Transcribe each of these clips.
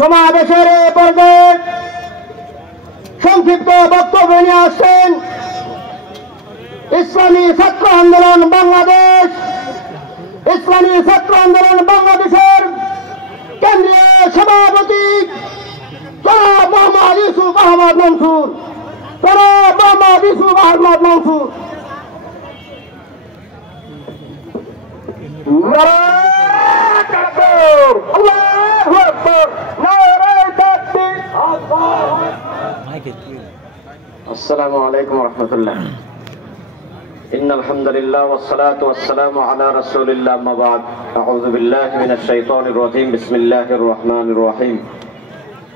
সমাবেশের এ পর্যায়ে সংক্ষিপ্ত বক্তব্য নিয়ে আসছেন ইসলামী ছাত্র আন্দোলন বাংলাদেশ বাংলাদেশের কেন্দ্রীয় সভাপতি জনাব মোহাম্মদ ইউসুফ আহমদ মনসুর। السلام عليكم ورحمة الله. إن الحمد لله والصلاة والسلام على رسول الله ما بعد. أعوذ بالله من الشيطان الرجيم. بسم الله الرحمن الرحيم.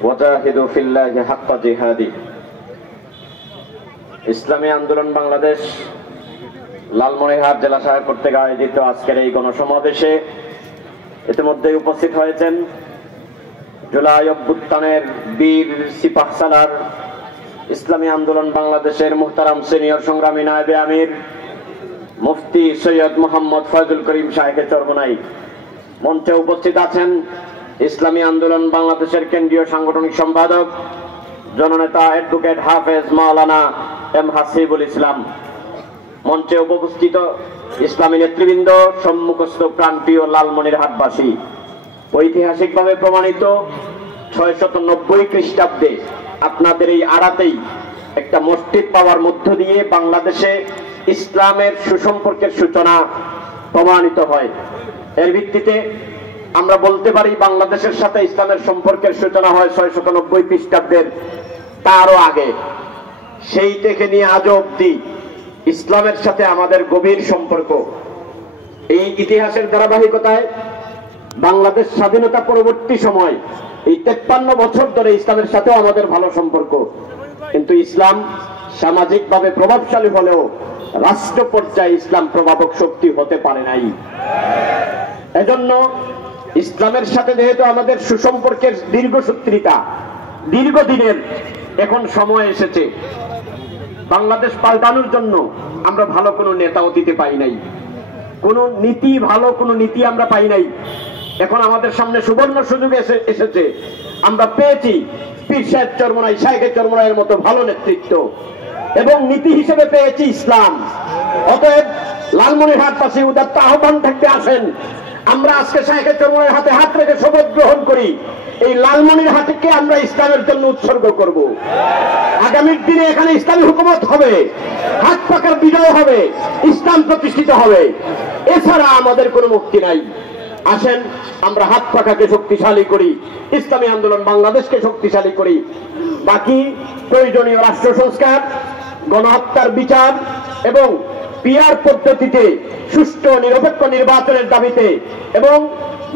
وجاهدوا في الله حق جهاده. ইসলামী আন্দোলন বাংলাদেশ লালমনিরহাট জেলা শাখা কর্তৃক আয়োজিত আজকের এই গণসমাবেশে ইতিমধ্যে উপস্থিত হয়েছেন জুলাই অভ্যুত্থানের বীর সিপাহসালার ইসলামী আন্দোলন বাংলাদেশের মুহতারাম সিনিয়র সংগ্রামী নায়েবে আমির মুফতি সৈয়দ মোহাম্মদ ফয়জুল করিম সাহেব চরমনাই। মঞ্চে উপস্থিত আছেন ইসলামী আন্দোলন বাংলাদেশের কেন্দ্রীয় সাংগঠনিক সম্পাদক জননেতা অ্যাডভোকেট হাফেজ মাওলানা এম হাসিবুল ইসলাম। মঞ্চে উপস্থিত ইসলামী নেতৃবৃন্দ, সম্মুখস্থ প্রান্তীয় লালমনিরহাটবাসী। ঐতিহাসিকভাবে প্রমাণিত 690 খ্রিস্টাব্দে আপনাদের এই আড়াতেই একটা মসজিদ পাওয়ার মধ্য দিয়ে বাংলাদেশে ইসলামের সুসম্পর্কের সূচনা প্রমাণিত হয়। এর ভিত্তিতে আমরা বলতে পারি বাংলাদেশের সাথে ইসলামের সম্পর্কের সূচনা হয় 690 খ্রিস্টাব্দের তারও আগে। সেই থেকে নিয়ে আজ অবধি ইসলামের সাথে আমাদের গভীর সম্পর্ক। এই ইতিহাসের ধারাবাহিকতায় বাংলাদেশ স্বাধীনতা পরবর্তী সময় এই 53 বছর ধরে ইসলামের সাথেও আমাদের ভালো সম্পর্ক। কিন্তু ইসলাম সামাজিকভাবে প্রভাবশালী হলেও রাষ্ট্র পর্যায়ে ইসলাম প্রভাবক শক্তি হতে পারে নাই। এজন্য ইসলামের সাথে যেহেতু আমাদের সুসম্পর্কের দীর্ঘসূত্রিতা, দীর্ঘদিনের, এখন সময় এসেছে বাংলাদেশ পাল্টানোর জন্য। আমরা ভালো কোনো নেতাও দিতে পাই নাই, ভালো কোনো নীতি আমরা পাই নাই। এখন আমাদের সামনে সুবর্ণ সুযোগ এসেছে। আমরা পেয়েছি পীর সাহেব চরমনাই, শাহেখ চরমনাইয়ের মতো ভালো নেতৃত্ব এবং নীতি হিসেবে পেয়েছি ইসলাম। অতএব লালমনিরহাটবাসী উদাত্ত আহ্বান থাকতে আসেন, আমরা আজকে শাহেখ চরমনাইয়ের হাতে হাত রেখে শপথ গ্রহণ করি এই লালমনিরহাটকে আমরা ইসলামের জন্য উৎসর্গ করব। আগামীর দিনে এখানে ইসলামী হুকুমত হবে, হাত পাকার বিজয় হবে, ইসলাম প্রতিষ্ঠিত হবে। এছাড়া আমাদের কোনো মুক্তি নাই। আসেন আমরা হাত পাকাকে শক্তিশালী করি, ইসলামী আন্দোলন বাংলাদেশকে শক্তিশালী করি। বাকি প্রয়োজনীয় রাষ্ট্র সংস্কার, গণহত্যার বিচার এবং পিআর পদ্ধতিতে সুষ্ঠু নিরপেক্ষ নির্বাচনের দাবিতে এবং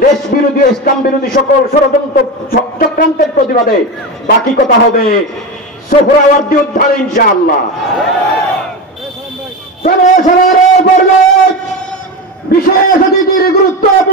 দেশ বিরোধী, ইসলাম বিরোধী সকল ষড়যন্ত্র চক্রান্তের প্রতিবাদে বাকি কথা হবে সোহরাওয়ার্দী উদ্ধারে ইনশাআল্লাহ। বিশেষ অতিথির গুরুত্বপূর্ণ